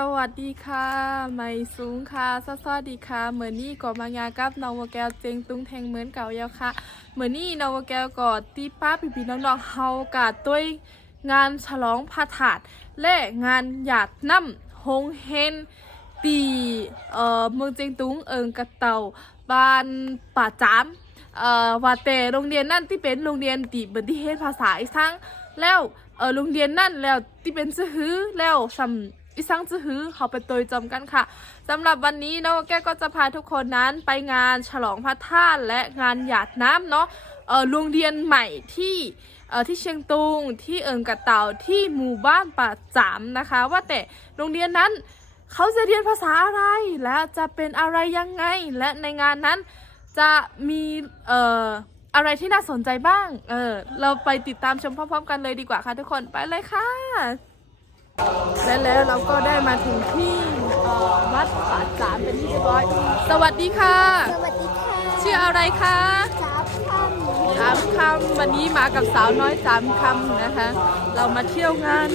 สวัสดีค่ะไม่สูงค่ะสวัสดีค่ะเหมือนนี่ก็มางากับนาวแก้วเจงตุ้งแทงเหมือนเก่าแล้วค่ะเหมือนนี่นาวแก้วก็ตีป้าพี่พี่น้องๆเฮากาดด้วยงานฉลองพระธาตุและงานหยาดน้ำฮงเฮนตีเอ่อเมืองเจงตุ้งเอิงกะเต่าบ้านป่าจามเอ่อว่าแต่โรงเรียนนั่นที่เป็นโรงเรียนตีบันทีเฮดภาษาอีกทั้งแล้วเออโรงเรียนนั่นแล้วที่เป็นซื้อแล้วซำ อีสังซื้อหือเขาไปตัวจำกันค่ะสำหรับวันนี้เนาะแก้ก็จะพาทุกคนนั้นไปงานฉลองพระธาตุและงานหยาดน้ำเนาะเออโรงเรียนใหม่ที่เออที่เชียงตุงที่เอิงกะเต่าที่หมู่บ้านป่าจามนะคะ ว่าแต่โรงเรียนนั้นเขาจะเรียนภาษาอะไรและจะเป็นอะไรยังไง และในงานนั้นจะมีเอ่ออะไรที่น่าสนใจบ้าง เออ เราไปติดตามชมพร้อมๆกันเลยดีกว่าค่ะทุกคน ไปเลยค่ะ และแล้วเราก็ได้มาถึงที่เอ่อวัดป่าจามเป็นที่เรียบร้อย สวัสดีค่ะ สวัสดีค่ะ ชื่ออะไรคะจับคำสามคำวันนี้มากับสาวน้อยสามคำนะคะ เรามาเที่ยวงาน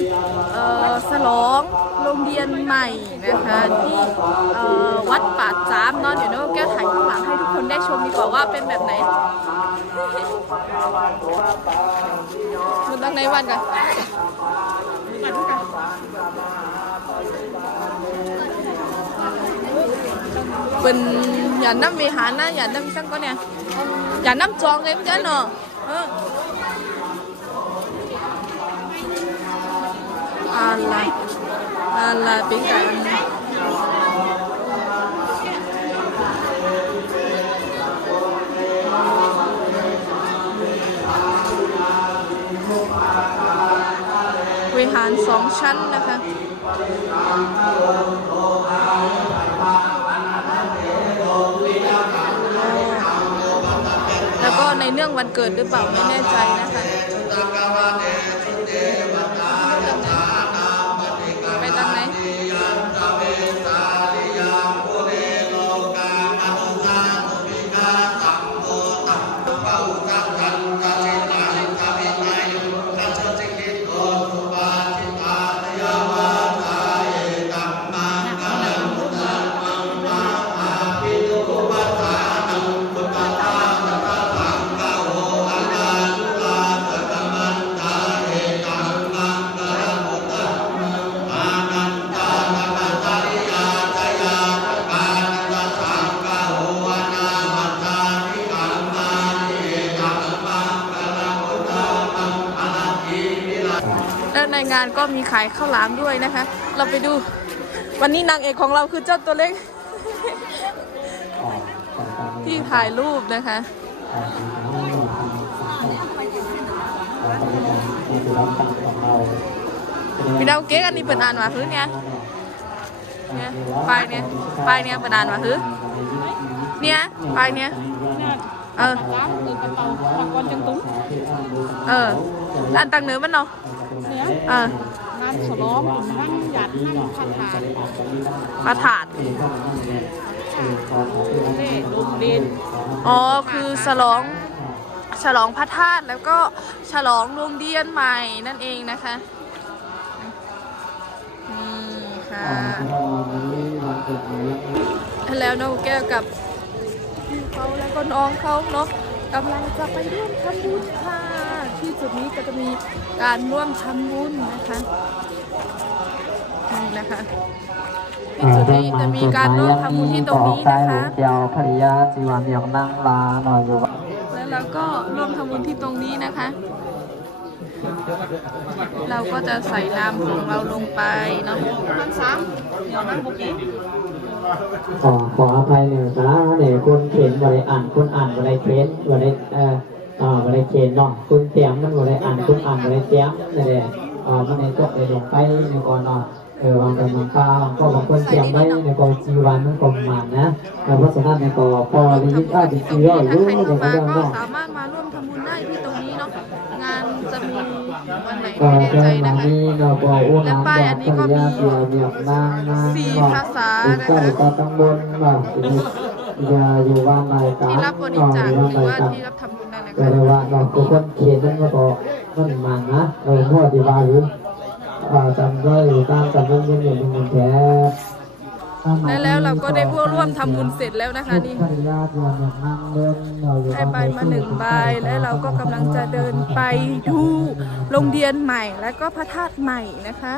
เอ่อฉลองโรงเรียนใหม่นะคะที่เอ่อวัดป่าจามเนาะเดี๋ยวน้องแก้วถ่ายข้างหลังให้ทุกคนได้ชมดีกว่าว่าเป็นแบบไหนมันตั้งในวันกัน เป็นอย่าน้ำวิหารนะอย่าน้ำช่างก็เนี่ยอย่าน้ำจองเลยมั้งจ๊ะเนาะ รื่องวันเกิดหรือเปล่าไม่แน่ใจนะคะ ก็มีขายข้าวหลามด้วยนะคะ เราไปดู วันนี้นางเอกของเราคือเจ้าตัวเล็ก ที่ถ่ายรูปนะคะพี่ดาวเก๊กอันนี้เป็นอ่านว่าฮื้อเนี่ยเนี่ยป้ายเนี่ยป้ายเนี่ยเป็นอ่านว่าฮื้อเนี่ยป้ายเนี่ยเออร้านเอกกระเตาตะกอนจังตุ้งเออแล้วอันตังเหนือมันเนาะ เนี่ยเอองานฉลองวันหยาดน้ำพันธานประถาดเล่โรงเรียนอ๋อ คือฉลอง ฉลองพระธาตุแล้วก็ฉลองโรงเรียนใหม่นั่นเองนะคะ นี่ค่ะแล้วน้องแก้วกับพี่เขาแล้วก็น้องเขาเนาะกำลังจะไปร่วมทำบุญค่ะ ที่จุดนี้ก็จะมีการร่วมทำบุญนะคะนี่นะคะที่จุดนี้จะมีการร่วมทำบุญที่ตรงนี้นะคะเดียวภริยาจีวันยังนั่งลาหน่อยอยู่แล้วเราก็ร่วมทำบุญที่ตรงนี้นะคะ เราก็จะใส่น้ำของเราลงไปเนาะพันสามเดี๋ยวนั่งบุกี้ขอขออภัยหนึ่งนะเดี๋ยวคุณเขียนบริอ่านคุณอ่านบริเขียนบริเอ่อ อ่าบริเขียนเนาะคุณเตรียมมันบริอ่านคุณอ่านบริเตรียมนี่นแหละอ่ามันในตัวเองลงไปในก่อนเนาะเออวางกันมันข้าวก็บางคนเตรียมไว้ในกองจีวันมันกองมันนะแล้วเพราะฉะนั้นในกอพอได้ยินอ่าจริงๆแล้วถ้ารู้ใครในที่กอมาเรื่องก็เนาะสามารถมาร่วมทำบุญได้ที่ตรงนี้เนาะงานจะมีวันไหนก็ไม่แน่เจ้าใจมานะคะนี่เราบอกอ้วนน้ำบอกภรรยาเปียกนางนางสี่บอกภาษาอุนะตคะส่าห์ตำบลบอกอย่าอยู่บ้านไหนกันที่รับบริจาคหรือว่าที่รับทำบุญได้นะ แต่คะว่าเราทุกคนเขียนนั่นก็บอกมันมันนะเราพ่อที่บ้านหรืออ่าจำได้หรือตามจำได้ยังอยู่ในแท้และแล้วเราก็ได้ร่วมทำบุญเสร็จแล้วนะคะนี่ได้ใบมาหนึ่งใบและเราก็กำลังจะเดินไปดูโรงเรียนใหม่ และก็พระธาตุใหม่นะคะ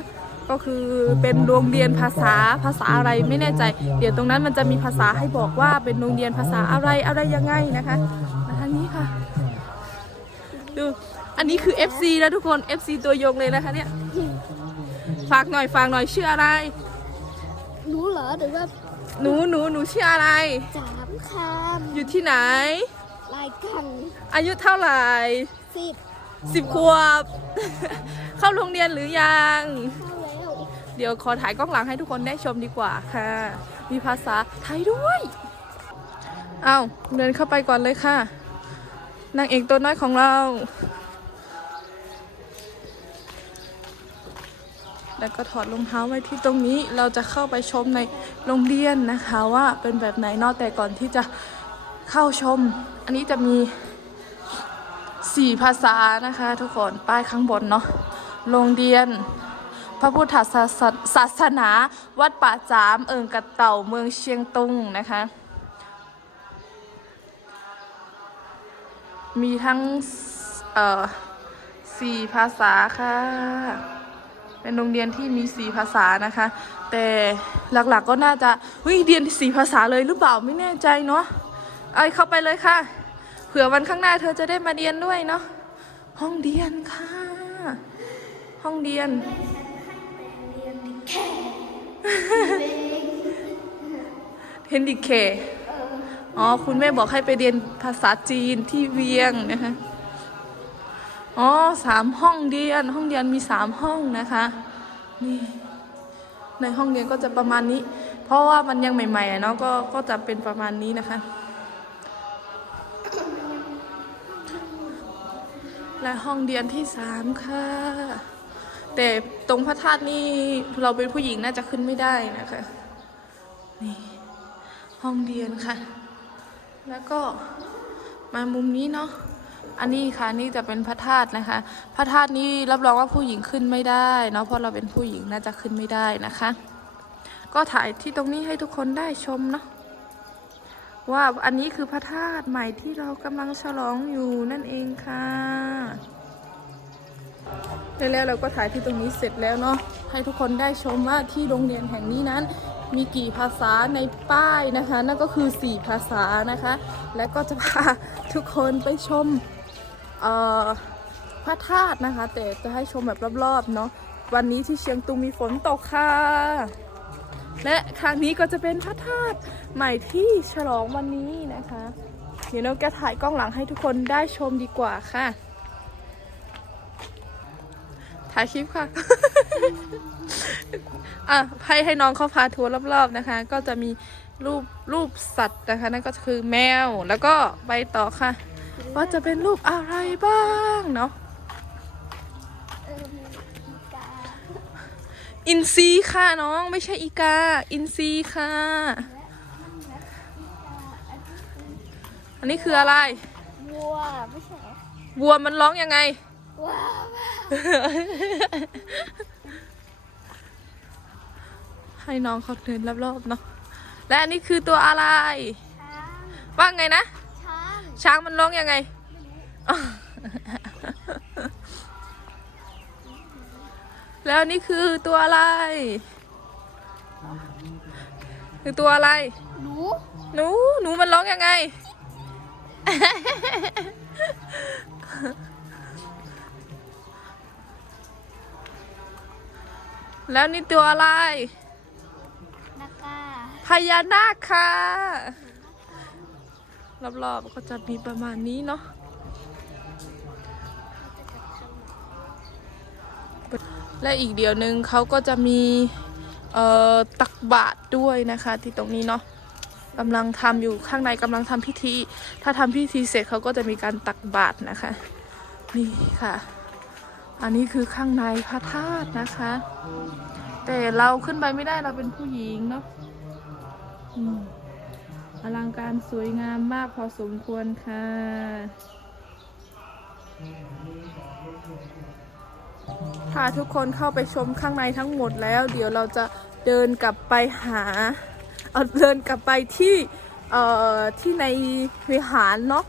ก็คือเป็นโรงเรียนภาษาภาษาอะไรไม่แน่ใจ เดี๋ยวตรงนั้นมันจะมีภาษาให้บอกว่าเป็นโรงเรียนภาษาอะไรอะไรยังไงนะคะมาทางนี้ค่ะ ดู อันนี้คือ FC นะทุกคน FC ตัวยงเลยนะคะเนี่ย ฝากหน่อยฝากหน่อยชื่ออะไรรู้เหรอหรือว่าหนูหนูหนูชื่ออะไร สามคอยู่ที่ไหนำรายกันอายุเท่าไหร่สิบสิบขวบ เข้าโรงเรียนหรือยัง เข้าแล้วเดี๋ยวขอถ่ายกล้องหลังให้ทุกคนได้ชมดีกว่าค่ะ มีภาษาไทยด้วย เอาเดินเข้าไปก่อนเลยค่ะ นางเอกตัวน้อยของเรา แล้วก็ถอดรองเท้าไว้ที่ตรงนี้ เราจะเข้าไปชมในโรงเรียนนะคะว่าเป็นแบบไหนนอกแต่ก่อนที่จะเข้าชม อันนี้จะมีสี่ภาษานะคะทุกคน ป้ายข้างบนเนาะ โรงเรียน พระพุทธศาสนา วัดป่าจาม เอิงกระเต่าเมืองเชียงตุงนะคะ มีทั้งเอ่อสี่ภาษาค่ะ เป็นโรงเรียนที่มีสี่ภาษานะคะ แต่หลักๆก็น่าจะเฮ้ยเรียนสี่ภาษาเลยหรือเปล่าไม่แน่ใจเนาะไอยเข้าไปเลยค่ะ เผื่อวันข้างหน้าเธอจะได้มาเรียนด้วยเนาะห้องเรียนค่ะ ห้องเรียนเฮนดิเค อ๋อ คุณแม่บอกให้ไปเรียนภาษาจีนที่เวียงนะคะ อ๋อสามห้องเรียน ห้องเรียนมีสามห้องนะคะ นี่ ในห้องเรียนก็จะประมาณนี้ เพราะว่ามันยังใหม่ๆเนาะก็ก็จะเป็นประมาณนี้นะคะ และห้องเรียนที่สามค่ะ แต่ตรงพระธาตุนี่เราเป็นผู้หญิงน่าจะขึ้นไม่ได้นะคะ นี่ ห้องเรียนค่ะ แล้วก็มามุมนี้เนาะ อันนี้ค่ะนี่จะเป็นพระธาตุนะคะ พระธาตุนี้รับรองว่าผู้หญิงขึ้นไม่ได้เนาะเพราะเราเป็นผู้หญิงน่าจะขึ้นไม่ได้นะคะ ก็ถ่ายที่ตรงนี้ให้ทุกคนได้ชมเนาะว่าอันนี้คือพระธาตุใหม่ที่เรากำลังฉลองอยู่นั่นเองค่ะแล้วเราก็ถ่ายที่ตรงนี้เสร็จแล้วเนาะให้ทุกคนได้ชมว่าที่โรงเรียนแห่งนี้นั้น มีกี่ภาษาในป้ายนะคะ นั่นก็คือ 4 ภาษานะคะ และก็จะพาทุกคนไปชมพระธาตุนะคะ แต่จะให้ชมแบบรอบๆเนาะวันนี้ที่เชียงตุงมีฝนตกค่ะ และครั้งนี้ก็จะเป็นพระธาตุใหม่ที่ฉลองวันนี้นะคะ เดี๋ยวเราจะถ่ายกล้องหลังให้ทุกคนได้ชมดีกว่าค่ะ ถ่ายคลิปค่ะ อะให้ให้น้องเขาพาทัวร์รอบๆนะคะ ก็จะมีรูปรูปสัตว์นะคะนั่นก็คือแมวแล้วก็ไปต่อค่ะ ว่าจะเป็นรูปอะไรบ้างเนาะเออมีอีกาอินซีค่ะน้องไม่ใช่อีกา อินซีค่ะ อันนี้คืออะไรวัวไม่ใช่เหรอวัวมันร้องยังไงว้าว ให้น้องเขาเดินรอบๆเนาะและอันนี้คือตัวอะไรช้างว่าไงนะช้างช้างมันร้องยังไงอ๋อแล้วอันนี้คือตัวอะไร คือตัวอะไร หนู หนู หนูมันร้องยังไง แล้วนี่ตัวอะไร นากาพญานาคค่ะ รอบๆก็จะมีประมาณนี้เนาะและอีกเดี๋ยวหนึ่งเขาก็จะมีตักบาตรด้วยนะคะ ที่ตรงนี้เนาะกำลังทำอยู่ข้างในกำลังทำพิธี ถ้าทำพิธีเสร็จเขาก็จะมีการตักบาตรนะคะ นี่ค่ะ อันนี้คือข้างในพระธาตุนะคะ แต่เราขึ้นไปไม่ได้เราเป็นผู้หญิงเนาะอลังการสวยงามมากพอสมควรค่ะ พาทุกคนเข้าไปชมข้างในทั้งหมดแล้ว เดี๋ยวเราจะเดินกลับไปหาเอ่อเดินกลับไปที่เอ่อที่ในวิหารเนาะ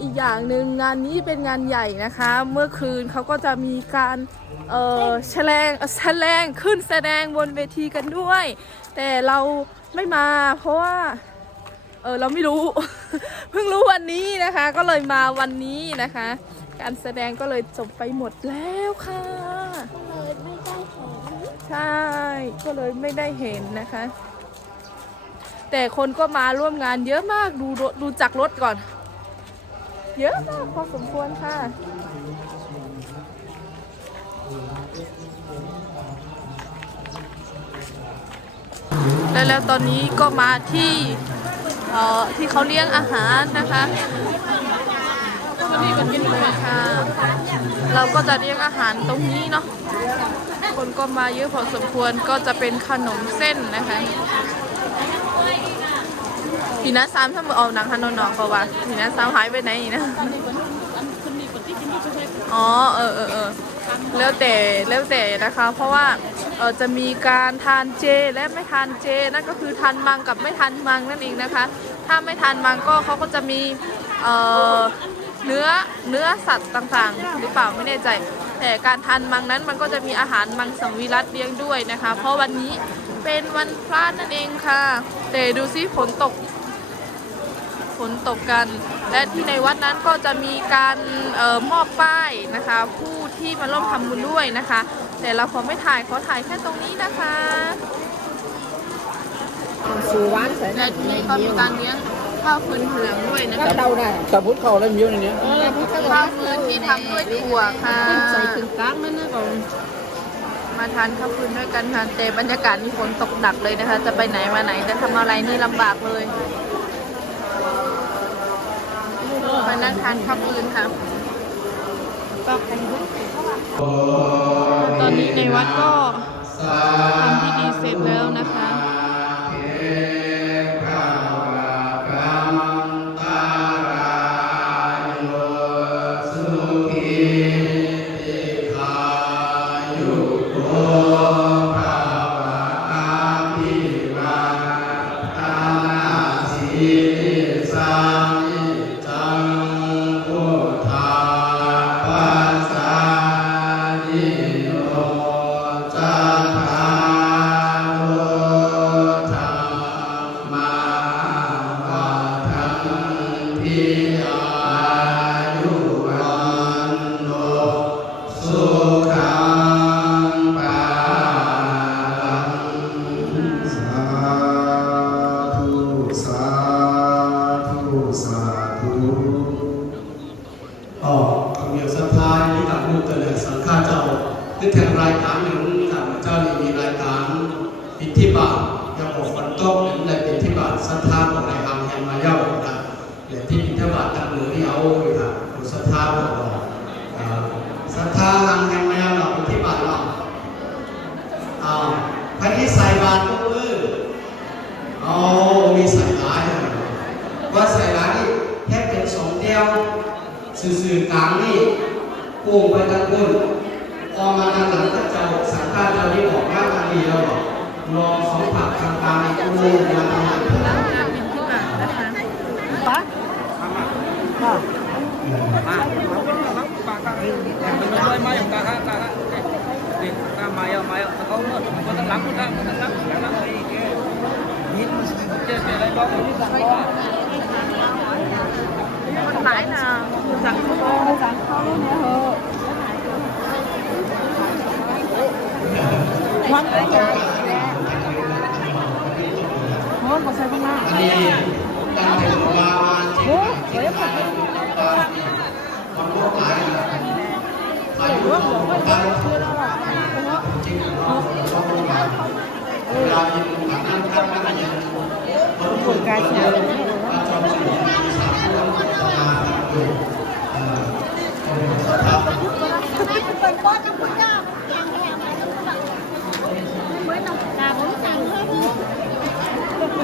อีกอย่างหนึ่งงานนี้เป็นงานใหญ่นะคะ เมื่อคืนเขาก็จะมีการ เอ่อแสดงเอ่อแสดงขึ้นแสดงบนเวทีกันด้วย แต่เราไม่มาเพราะว่าเออเราไม่รู้ เพิ่งรู้วันนี้นะคะ ก็เลยมาวันนี้นะคะ การแสดงก็เลยจบไปหมดแล้วค่ะเลยไม่ได้เห็นใช่ก็เลยไม่ได้เห็นนะคะ แต่คนก็มาร่วมงานเยอะมากดูรถดูจากรถก่อน เยอะมากพอสมควรค่ะ แล้วตอนนี้ก็มาที่เอ่อที่เขาเลี้ยงอาหารนะคะนี่มันกินเลยค่ะ เราก็จะเลี้ยงอาหารตรงนี้เนาะ คนก็มาเยอะพอสมควรก็จะเป็นขนมเส้นนะคะพีนัทซ้ำถ้ามาเอาหนังฮันนองๆก็ว่าพีนัทซ้ำหายไปไหนอีนะ อ๋อ เออเออเออ แล้วแต่แล้วแต่นะคะ เพราะว่าเออจะมีการทานเจและไม่ทานเจนั่นก็คือทานมังกับไม่ทานมังนั่นเองนะคะ ถ้าไม่ทานมังก็เขาก็จะมีเออเนื้อเนื้อสัตว์ต่างๆ หรือเปล่าไม่แน่ใจ แต่การทานมังนั้นมันก็จะมีอาหารมังสังวิรัตเลี้ยงด้วยนะคะ เพราะวันนี้เป็นวันพระนั่นเองค่ะ แต่ดูซิฝนตกฝนตกกัน และที่ในวัดนั้นก็จะมีการออมอบป้ายนะคะผู้ ที่มาร่วมทำบุญด้วยนะคะ แต่เราขอไม่ถ่ายขอถ่ายแค่ตรงนี้นะคะสูวานใส่และที่นี่ก็มีการเลี้ยงข้าวฟืนเหลืองด้วยนะคะเตาได้กับพุทธเขาแล้วมีอยู่ในนี้ข้าวฟืนที่ทำด้วยถั่วค่ะใส่ถึงกลางนั่นนะก่อนมาทานข้าวฟืนด้วยกันค่ะแต่บรรยากาศมีฝนตกหนักเลยนะคะ จะไปไหนมาไหนจะทำอะไรนี่ลำบากเลยมานั่งทานข้าวฟืนค่ะ ตอนนี้ในวัดก็ทำพิธีเสร็จแล้วนะคะ สาธุก็คำเดียวสัทธาที่กับลูกแต่ละสังฆาเจ้าที่แทงรายการหนึ่ง บอกว่ามันดีแล้วบอกรอของผักทางตามในตู้มาทำงานเถอะ เป็นที่มานะคะ Rồi mai ông ca ca ca ca. Đi, ca mai ông mai ông có nữa. Có tầng lắm, có tầng có tầng lắm, có tầng lắm rồi kia. Nhìn trên này đây có cái dạng to. คนหลายนะสั่งเขาสั่งเขาเนี่ยเหอะวันไหนกันโอ้ก็ใช้พม่า อันนี้ตั้งแต่มามาที่ โอ้เฮ้ยผม ความรู้หลายหลายรู้หลายจริงๆความรู้หลายเวลาที่ผมนั่งทำอ ะไรอย่างนี้ผมฝึกการเขียนว่าจะมาบอกที่สามเรื่องงานอยู่เอ่อครับ เป็นก้อนน้ำมันจ้าแกงแกงไม่ต้องกาผมสั่งให้พี่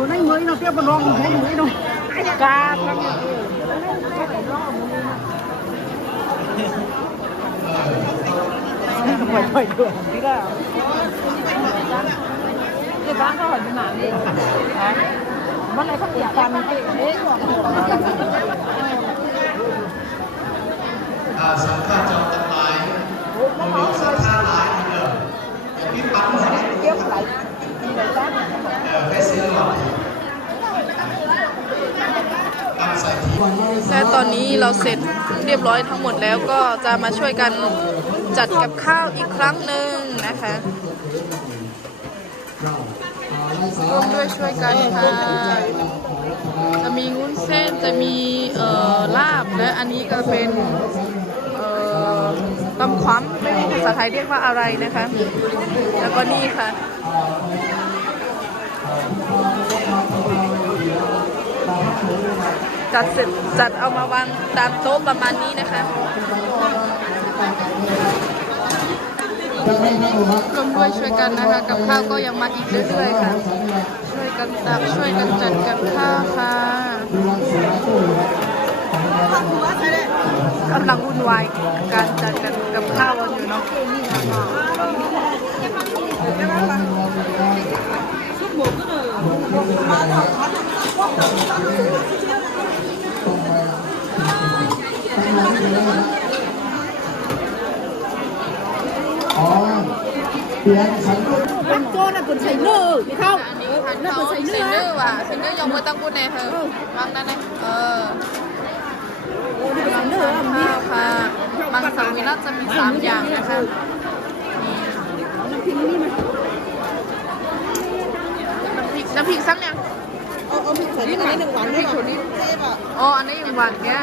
bữa nay mới nó kia bữa nó cũng thấy mới đâu ca lắm nhỉ ไปไปด้วยที่ละเดี๋ยวบ้านเขาหอยหมาเนี่ยมันอะไรเขาเปียกฟันเอ๊ะอ่าสังฆาจรทั้งหลายมันมีสังฆาหลายเด้ออย่างที่ปั๊มหมดเนี่ยเกี่ยวอะไรเออให้เสียหลอดปั๊มใส่ที และตอนนี้เราเสร็จเรียบร้อยทั้งหมดแล้วก็จะมาช่วยกันจัดกับข้าวอีกครั้งหนึ่งนะคะร่วมด้วยช่วยกันค่ะ จะมีงุ้นเส้นจะมีเอ่อลาบและอันนี้ก็เป็นเอ่อตำขวำไม่รู้ภาษาไทยเรียกว่าอะไรนะคะ แล้วก็นี่ค่ะ จัดเสร็จจัดเอามาวางตามโต๊ะประมาณนี้นะคะร่วมด้วยช่วยกันนะคะ กับข้าวก็ยังมาอีกเรื่อยๆค่ะ ช่วยกันตักช่วยกันจัดกับข้าวค่ะกำลังวุ่นวายการจัดกันกับข้าวกันอยู่เนาะ อันนี้ทานข้าวเซนเนอร์ว่ะเซนเนอร์ยองมือตั้งพูดแน่เธอวางนั่นเลยเออมังทานข้าวค่ะมังสังวิรัตจะมีสามอย่างนะคะนี่น้ำพริกน้ำพริกซ้ำยังเอาเอาพริกใส่นี่อันนี้หนึ่งวันนี่คนนี้อ๋ออันนี้ยังหวานเนี่ย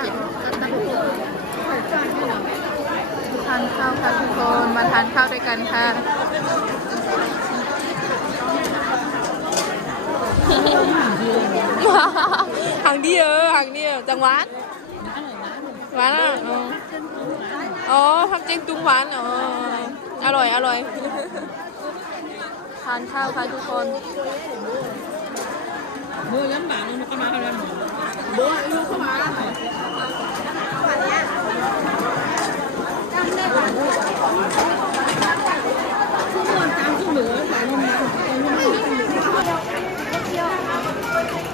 ทานข้าวค่ะทุกคน มาทานข้าวด้วยกันค่ะ หางเดียวหางเดียวจังหวัดหวานอะอ๋อทำบเจงตุ้งหวานอ๋อร่อยอร่อยทานข้าวค่ะทุกคนเมื่อย้ำบางมันก็มาแล้วเบื่อลูกเข้ามาจำได้ไหม subscribe cho kênh Ghiền Mì Gõ Để không bỏ lỡ những video hấp dẫn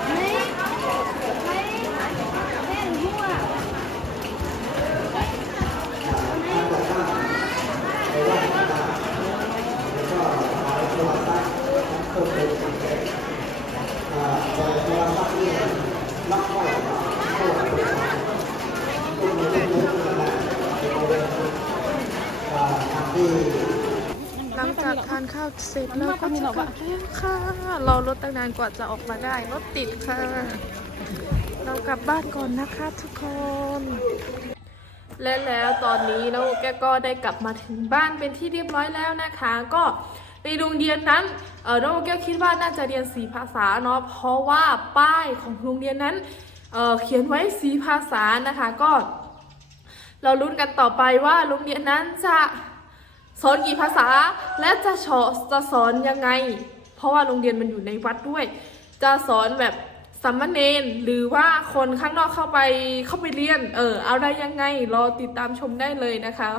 Hãy subscribe cho kênh Ghiền Mì Gõ Để không bỏ lỡ หลังจากทานข้าวเสร็จแล้วก็จะกลับแล้ว ค่ะเรารถตั้งนานกว่าจะออกมาได้รถติดค่ะ เรากลับบ้านก่อนนะคะทุกคน และแล้วตอนนี้น้องแกก็ได้กลับมาถึงบ้านเป็นที่เรียบร้อยแล้วนะคะ ก็ในโรงเรียนนั้นเออน้องโอแกคิดว่าน่าจะเรียนสีภาษาเนาะเพราะว่าป้ายของโรงเรียนนั้นเเขียนไว้สีภาษานะคะก็ เราลุ้นกันต่อไปว่าโรงเรียนนั้นจะสอนกี่ภาษาและจะสอนจะสอนยังไง ราะว่าโรงเรียนมันอยู่ในวัดด้วย จะสอนแบบสัมมเนนหรือว่าคนข้างนอกเข้าไปเข้าไปเรียน เอออะไรยังไงรอติดตามชมได้เลยนะคะ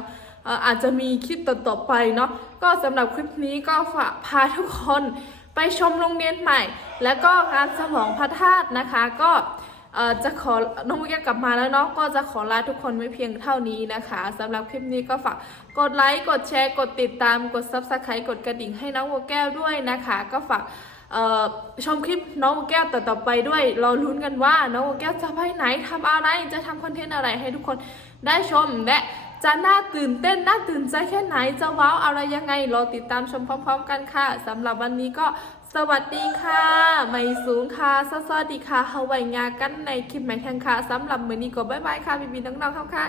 อออาจจะมีคลิปต่อๆไปเนาะก็สำหรับคลิปนี้ก็ฝากพาทุกคนไปชมโรงเรียนใหม่ และก็งานสมองพระธาตุนะคะก็ จะขอน้องมุกแก้วกลับมาแล้วเนาะก็จะขอลาทุกคนไว้เพียงเท่านี้นะคะสำหรับคลิปนี้ก็ฝากกดไลค์กดแชร์กดติดตามกด subscribe กดกระดิ่งให้น้องมุกแก้วด้วยนะคะ ก็ฝากชมคลิปน้องมุกแก้วต่อๆไปด้วยรอลุ้นกันว่าน้องมุกแก้วจะไปไหนทำอะไรจะทำคอนเทนต์อะไรให้ทุกคนได้ชมและจะน่าตื่นเต้น น่าตื่นใจแค่ไหน จะว้าวอะไรยังไง รอติดตามชมพร้อม ๆ กันค่ะ สำหรับวันนี้ก็ สวัสดีค่ะ ไม่สูงค่ะสวัสดีค่ะเฮาไว้งากันในคลิปใหม่แทงค่ะสำหรับมื้อนี้ก็บ๊ายบายค่ะ พี่ๆน้องๆครับค่ะ